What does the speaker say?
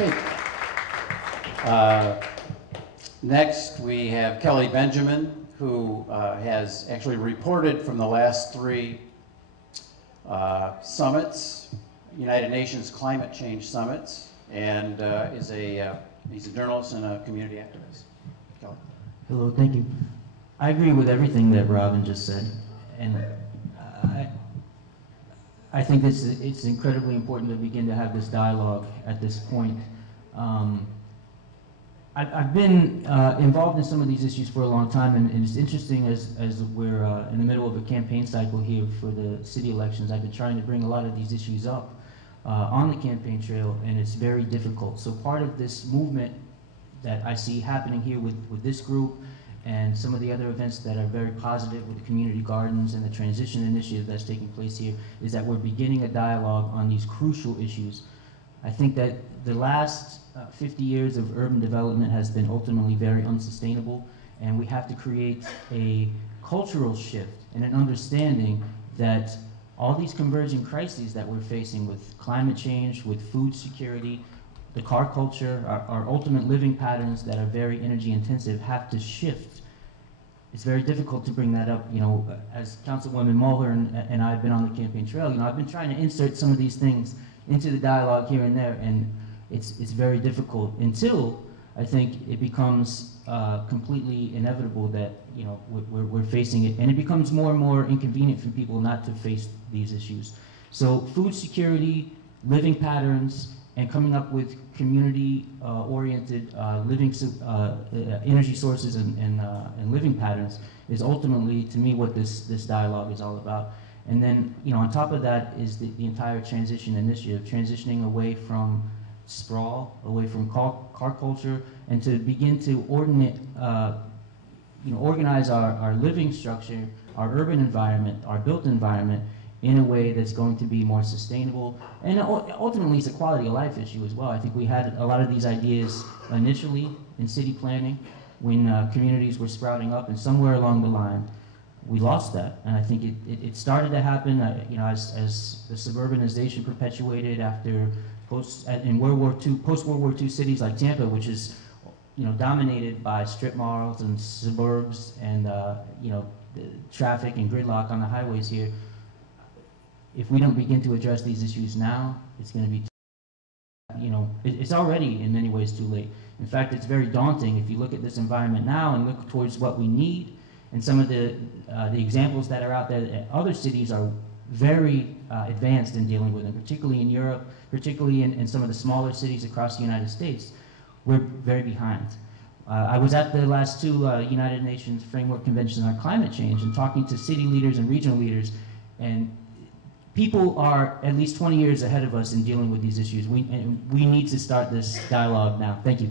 Okay. Next, we have Kelly Benjamin, who has actually reported from the last 3 summits, United Nations climate change summits, and he's a journalist and a community activist. Kelly. Hello, thank you. I agree with everything that Robin just said, and I think it's incredibly important to begin to have this dialogue at this point. I've been involved in some of these issues for a long time, and it's interesting as we're in the middle of a campaign cycle here for the city elections. I've been trying to bring a lot of these issues up on the campaign trail, and it's very difficult. So part of this movement that I see happening here with this group and some of the other events that are very positive with the community gardens and the transition initiative that's taking place here is that we're beginning a dialogue on these crucial issues. I think that the last 50 years of urban development has been ultimately very unsustainable, and we have to create a cultural shift and an understanding that all these converging crises that we're facing with climate change, with food security, the car culture, our ultimate living patterns that are very energy intensive have to shift. It's very difficult to bring that up. You know, as Councilwoman Mulher and I have been on the campaign trail, you know, I've been trying to insert some of these things into the dialogue here and there, and it's very difficult until I think it becomes completely inevitable that, you know, we're facing it, and it becomes more and more inconvenient for people not to face these issues. So food security, living patterns, and coming up with community-oriented living energy sources and living patterns is ultimately, to me, what this dialogue is all about. And then, you know, on top of that is the entire transition initiative, transitioning away from sprawl, away from car culture, and to begin to organize our living structure, our urban environment, our built environment, in a way that's going to be more sustainable. And ultimately, it's a quality of life issue as well. I think we had a lot of these ideas initially in city planning when communities were sprouting up, and somewhere along the line, we lost that. And I think it started to happen, you know, as the suburbanization perpetuated after in World War II, post-World War II cities like Tampa, which is, you know, dominated by strip malls and suburbs and, you know, traffic and gridlock on the highways here. If we don't begin to address these issues now, it's going to be, you know, it's already in many ways too late. In fact, it's very daunting if you look at this environment now and look towards what we need, and some of the examples that are out there. Other cities are very advanced in dealing with them, particularly in Europe, particularly in some of the smaller cities across the United States. We're very behind. I was at the last 2 United Nations Framework Conventions on Climate Change and talking to city leaders and regional leaders, and people are at least 20 years ahead of us in dealing with these issues. We need to start this dialogue now. Thank you.